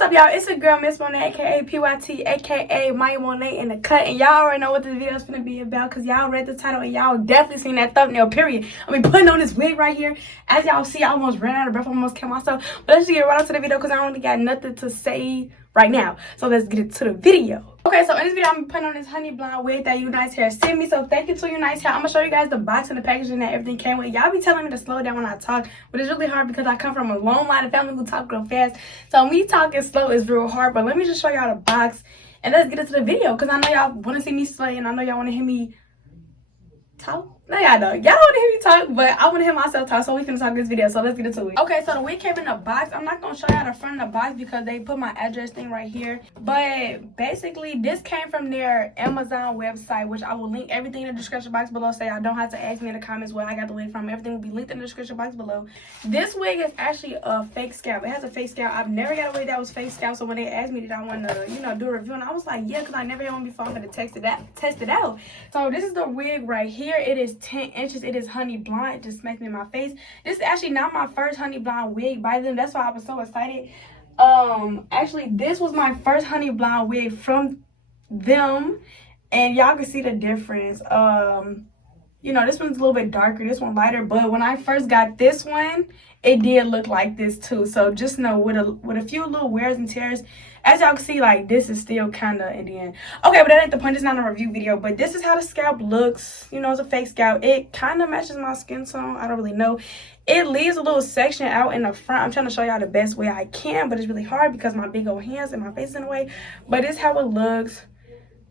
What's up, y'all? It's your girl, Mya Monét, aka PYT, aka Mya Monét in the cut. And y'all already know what this video is gonna be about because y'all read the title and y'all definitely seen that thumbnail, period. I mean, putting on this wig right here. As y'all see, I almost ran out of breath, I almost killed myself. But let's just get right into the video because I only got nothing to say right now. So let's get into the video. Okay, so in this video, I'm putting on this honey blonde wig that UNice hair sent me. So thank you to UNice hair. I'm gonna show you guys the box and the packaging that everything came with. Y'all be telling me to slow down when I talk, but it's really hard because I come from a long line of family who talk real fast. So me talking slow is real hard. But let me just show y'all the box and let's get into the video because I know y'all want to see me slay and I know y'all want to hear me talk. No, y'all don't. Y'all want to hear me talk, but I want to hear myself talk, so we can talk this video. So let's get into it. Okay, so the wig came in a box. I'm not going to show y'all the front of the box because they put my address thing right here. But basically, this came from their Amazon website, which I will link everything in the description box below. So y'all don't have to ask me in the comments where I got the wig from. Everything will be linked in the description box below. This wig is actually a fake scalp. It has a fake scalp. I've never got a wig that was fake scalp. So when they asked me did I want to, do a review, and I was like, yeah, because I never had one before. I'm going to test it out. So this is the wig right here. It is 10 inches. It is honey blonde. It just smacks me in my face. This is actually not my first honey blonde wig by them. That's why I was so excited. Actually, this was my first honey blonde wig from them, and y'all can see the difference. This one's a little bit darker, this one lighter, but when I first got this one, it did look like this too. So just know with a few little wears and tears, as y'all can see, like this is still kind of in the end. Okay, but that ain't the point. It's not a review video, but this is how the scalp looks. It's a fake scalp. It kind of matches my skin tone. I don't really know. It leaves a little section out in the front. I'm trying to show y'all the best way I can, but it's really hard because my big old hands and my face is in the way. But it's how it looks.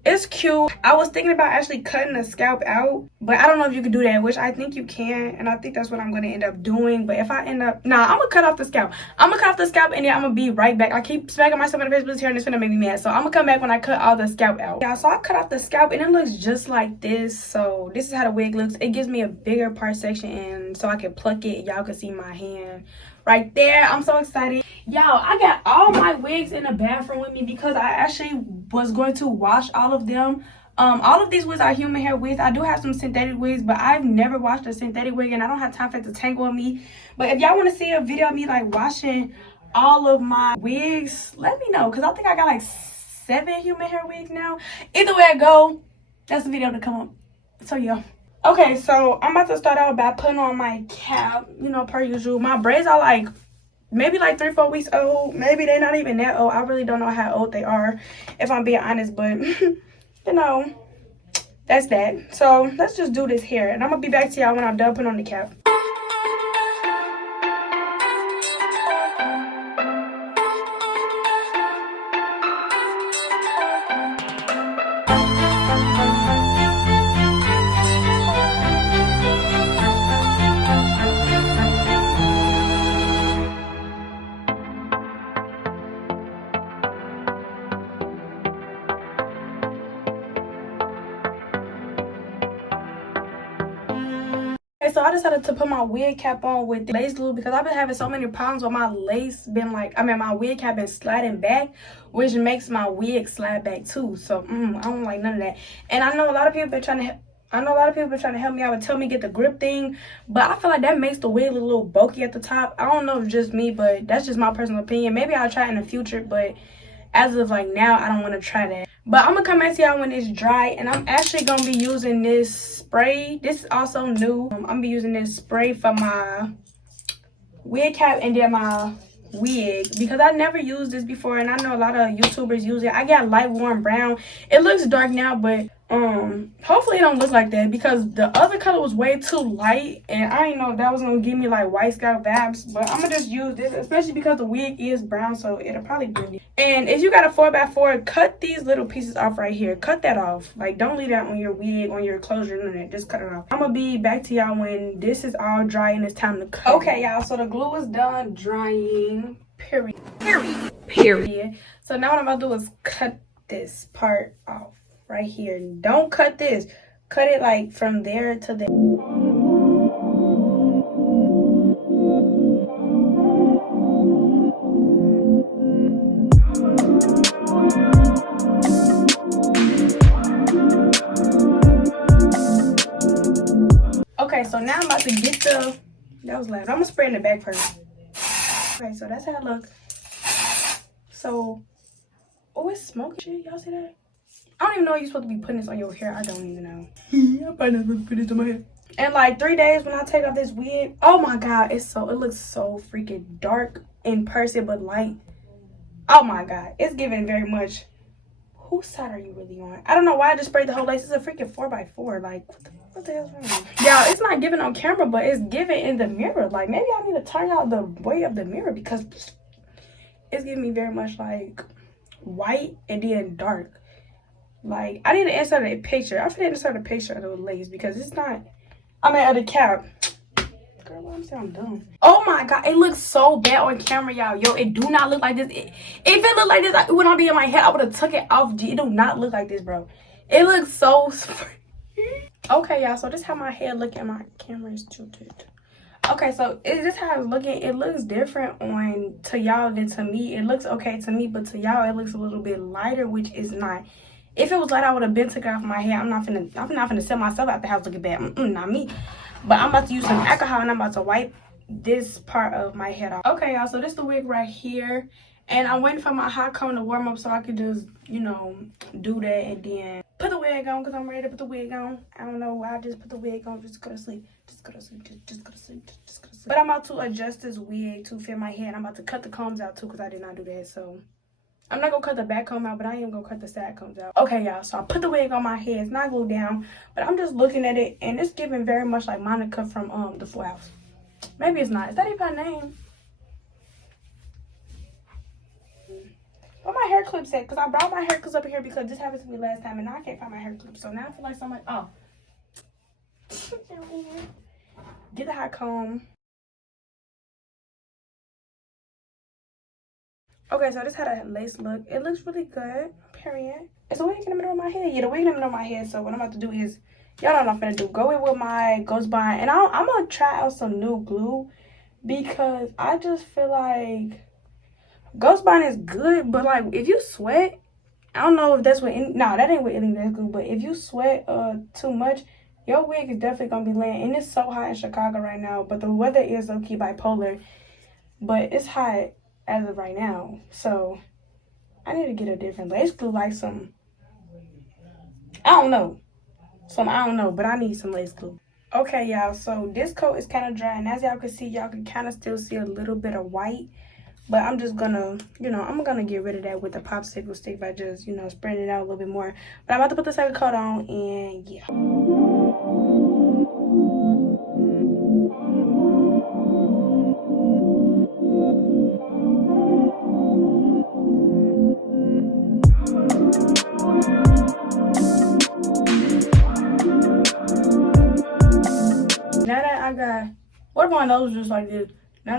It's cute. I was thinking about actually cutting the scalp out, but I don't know if you can do that, which I think you can, and I think that's what I'm going to end up doing. But if I end up, I'm going to cut off the scalp. I'm going to cut off the scalp, and then I'm going to be right back. I keep smacking myself in the face with this hair, and it's going to make me mad. So I'm going to come back when I cut all the scalp out. Yeah, so I cut off the scalp, and it looks just like this. So this is how the wig looks. It gives me a bigger part section, and so I can pluck it. Y'all can see my hand right there. I'm so excited. Y'all, I got all my wigs in the bathroom with me because I actually was going to wash all of them. All of these wigs are human hair wigs. I do have some synthetic wigs, but I've never washed a synthetic wig and I don't have time for it to tangle on me. But if y'all want to see a video of me like washing all of my wigs, let me know because I think I got like 7 human hair wigs now. Either way I go, that's the video to come up. So yeah. Okay, so I'm about to start out by putting on my cap, per usual. My braids are like maybe like 3-4 weeks old. Maybe they're not even that old. I really don't know how old they are, if I'm being honest, but that's that. So let's just do this hair, and I'm gonna be back to y'all when I'm done putting on the cap. So I decided to put my wig cap on with the lace glue because I've been having so many problems with my lace my wig cap been sliding back, which makes my wig slide back too. So I don't like none of that. And I know a lot of people been trying to help me out and tell me get the grip thing, but I feel like that makes the wig look a little bulky at the top. I don't know if it's just me, but that's just my personal opinion. Maybe I'll try it in the future, but as of like now, I don't want to try that. But I'm gonna come back to y'all when it's dry, and I'm actually gonna be using this spray. This is also new. I'm gonna be using this spray for my wig cap and then my wig because I never used this before, and I know a lot of YouTubers use it. I got light warm brown. It looks dark now, but hopefully it don't look like that because the other color was way too light, and I didn't know if that was gonna give me like white scalp vibes. But I'm gonna just use this, especially because the wig is brown, so it'll probably blend it. And if you got a 4x4, cut these little pieces off right here. Cut that off. Like, don't leave that on your wig, on your closure, none of that. Just cut it off. I'm gonna be back to y'all when this is all dry and it's time to cut. Okay, y'all, so the glue is done drying, period. So now what I'm gonna do is cut this part off right here. Don't cut this. Cut it like from there to there. Okay, so now I'm about to get that was loud. I'm gonna spray in the back first. Okay, so that's how it looks. So, oh, it's smoking shit. Y'all see that? I don't even know you're supposed to be putting this on your hair. I don't even know. I'm probably not supposed to put this on my hair. In like 3 days when I take off this wig, oh my god, it looks so freaking dark in person but light. Oh my god, it's giving very much. Whose side are you really on? I don't know why I just sprayed the whole lace. It's a freaking 4x4. Like, what the hell's wrong? Yeah, it's not giving on camera, but it's giving in the mirror. Like, maybe I need to turn out the way of the mirror because it's giving me very much like white and then dark. Like, I need to insert a picture. I'm finna insert a picture of the lace because it's not. I mean, of the cap. Girl, what I'm saying, I'm dumb. Oh my god, it looks so bad on camera, y'all. Yo, it do not look like this. If it looked like this, when I be in my head, I would have took it off. It do not look like this, bro. It looks so. Okay, y'all. So this how my hair look, and my camera is tilted. Okay, so is this how it's looking? It looks different on to y'all than to me. It looks okay to me, but to y'all, it looks a little bit lighter, which is not. If it was light, I would have been took it off my hair. I'm not finna send myself out the house looking bad. Not me. But I'm about to use some alcohol and I'm about to wipe this part of my head off. Okay, y'all. So this is the wig right here, and I'm waiting for my hot comb to warm up so I could just, you know, do that and then put the wig on because I'm ready to put the wig on. I don't know why I just put the wig on. Just go to sleep. Just go to sleep. Just go to sleep. Just go to sleep. But I'm about to adjust this wig to fit my head. I'm about to cut the combs out too because I did not do that. So I'm not gonna cut the back comb out, but I am gonna cut the side combs out. Okay, y'all, so I put the wig on my head. It's not glued down, but I'm just looking at it, and it's giving very much like Monica from the Full House. Maybe it's not. Is that even her name? Where my hair clips at? Because I brought my hair clips up here because this happened to me last time, and now I can't find my hair clips. So now I feel like somebody, oh. Get the hot comb. Okay, so this how that lace look. It looks really good, period. It's a wig in the middle of my head. Yeah, the wig in the middle of my head. So what I'm about to do is, y'all know what I'm finna do. Go in with my Ghost Bond. And I'm gonna try out some new glue because I just feel like Ghost Bond is good. But like, if you sweat, I don't know if that's what, no, that ain't what anything that's good. But if you sweat too much, your wig is definitely gonna be laying. And it's so hot in Chicago right now. But the weather is low-key bipolar. But it's hot as of right now, so I need to get a different lace glue, like some, I don't know, but I need some lace glue. Okay, y'all, so this coat is kind of dry, and as y'all can see, y'all can kind of still see a little bit of white, but I'm just gonna, you know, I'm gonna get rid of that with the popsicle stick by just, you know, spreading it out a little bit more. But I'm about to put the second coat on, and yeah. Now that I got, what if my nose just like this? Now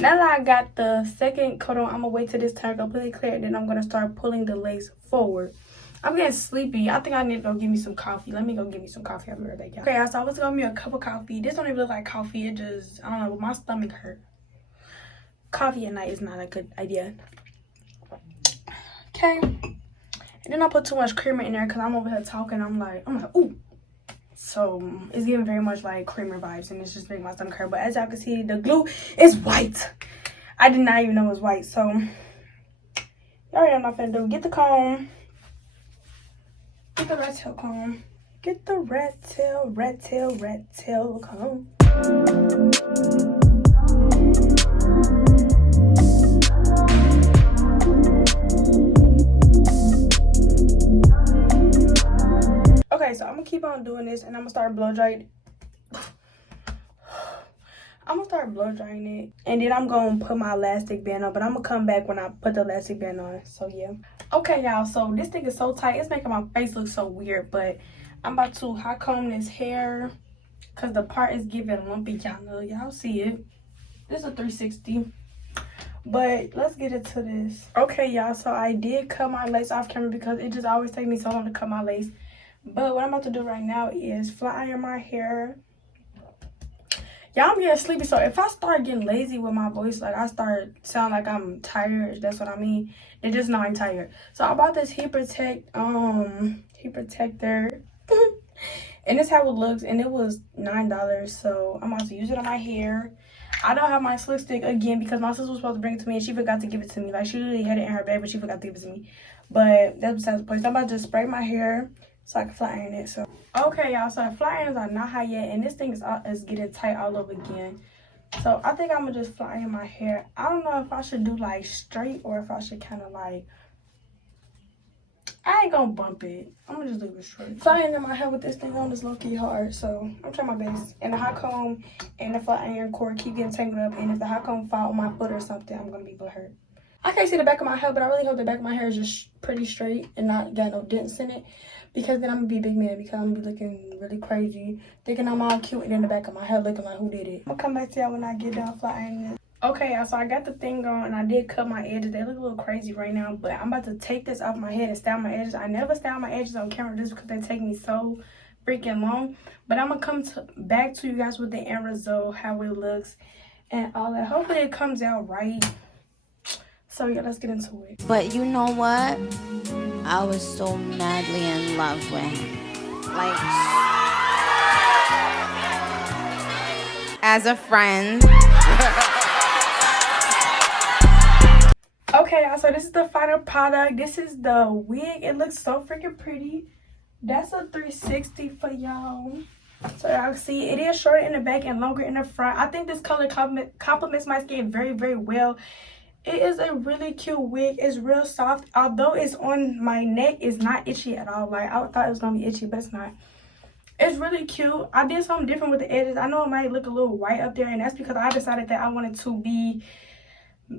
that I got the second coat on, I'm gonna wait till this turn completely clear, and then I'm gonna start pulling the lace forward. I'm getting sleepy. I think I need to go get me some coffee. Let me go get me some coffee. I'll be right back, y'all. Okay, so I was gonna make me a cup of coffee. This don't even look like coffee. It just, I don't know, my stomach hurt. Coffee at night is not a good idea. Okay. And then I put too much creamer in there because I'm over here talking. I'm like, ooh. So it's giving very much like creamer vibes, and it's just making my stomach hurt. But as y'all can see, the glue is white. I did not even know it was white. So y'all already know what I'm finna do. Get the comb. Get the rat tail comb. Get the rat tail comb. Okay, so I'm gonna keep on doing this, and I'm gonna start blow drying. I'm gonna start blow drying it, and then I'm gonna put my elastic band on, but I'm gonna come back when I put the elastic band on. So yeah. Okay, y'all, so this thing is so tight, it's making my face look so weird, but I'm about to hot comb this hair because the part is giving lumpy. Y'all see it. This is a 360. But let's get into this. Okay, y'all, so I did cut my lace off camera because it just always takes me so long to cut my lace. But what I'm about to do right now is flat iron my hair. Y'all, I'm getting sleepy, so if I start getting lazy with my voice, like I start sound like I'm tired, that's what I mean, then just know I'm tired. So I bought this heat protector, and this is how it looks, and it was $9, so I'm about to use it on my hair. I don't have my slick stick again because my sister was supposed to bring it to me and she forgot to give it to me. Like, she literally had it in her bag, but she forgot to give it to me. But that's besides the point. So I'm about to just spray my hair so I can flat iron it. So okay, y'all, so the flat irons are not hot yet, and this thing is getting tight all over again. So I think I'm gonna just flat iron my hair. I don't know if I should do like straight or if I should kind of like, I ain't gonna bump it. I'm gonna just leave it straight. Flat ironing my hair with this thing on is low-key hard, so I'm trying my best. And the hot comb and the flat iron cord keep getting tangled up, and if the hot comb fall on my foot or something, I'm gonna be butthurt. I can't see the back of my hair, but I really hope the back of my hair is just pretty straight and not got no dents in it, because then I'm gonna be a big man, because I'm gonna be looking really crazy, thinking I'm all cute, and then the back of my hair looking like who did it. I'm gonna come back to y'all when I get done flat ironing it. Okay, y'all, so I got the thing on and I did cut my edges. They look a little crazy right now, but I'm about to take this off my head and style my edges. I never style my edges on camera just because they take me so freaking long. But I'm gonna come back to you guys with the end result, how it looks and all that. Hopefully it comes out right. So yeah, let's get into it. But you know what? I was so madly in love with him. Like, as a friend. Okay, y'all, so this is the final product. This is the wig. It looks so freaking pretty. That's a 360 for y'all. So y'all see, it is shorter in the back and longer in the front. I think this color complements my skin very, very well. It is a really cute wig. It's real soft. Although it's on my neck, it's not itchy at all. Like, I thought it was going to be itchy, but it's not. It's really cute. I did something different with the edges. I know it might look a little white up there, and that's because I decided that I wanted to be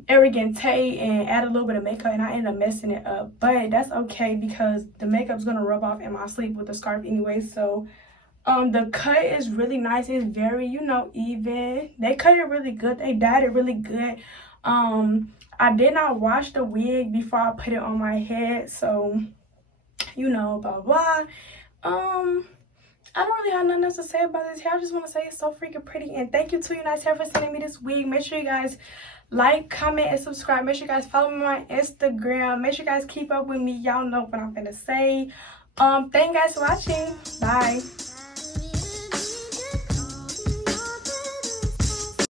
arrogant and add a little bit of makeup, and I ended up messing it up. But that's okay because the makeup's gonna rub off in my sleep with the scarf anyway. So the cut is really nice. It's very, you know, even. They cut it really good. They dyed it really good. I did not wash the wig before I put it on my head, so you know, blah blah. I don't really have nothing else to say about this hair. I just want to say it's so freaking pretty. And thank you to UNice Hair for sending me this wig. Make sure you guys like, comment, and subscribe. Make sure you guys follow me on Instagram. Make sure you guys keep up with me. Y'all know what I'm gonna say. Thank you guys for watching. Bye.